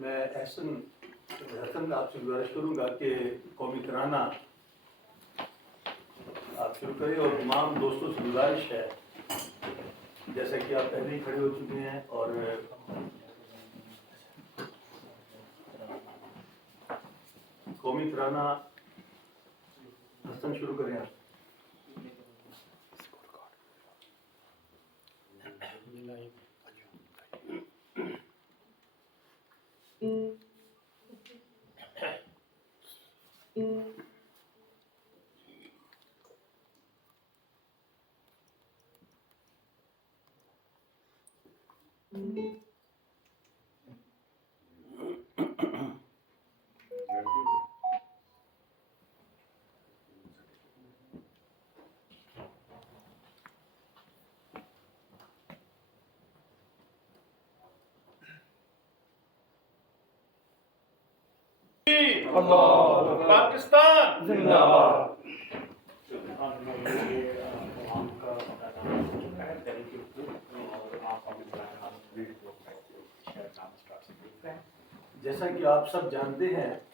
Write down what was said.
मैं हसन आपसे गुजारिश करूँगा कि कौमी तराना आप शुरू करें और तमाम दोस्तों से गुजारिश है, जैसा कि आप पहले ही खड़े हो चुके हैं, और कौमी तराना हसन शुरू करें आप। पाकिस्तान जिंदाबाद। जैसा कि आप सब जानते हैं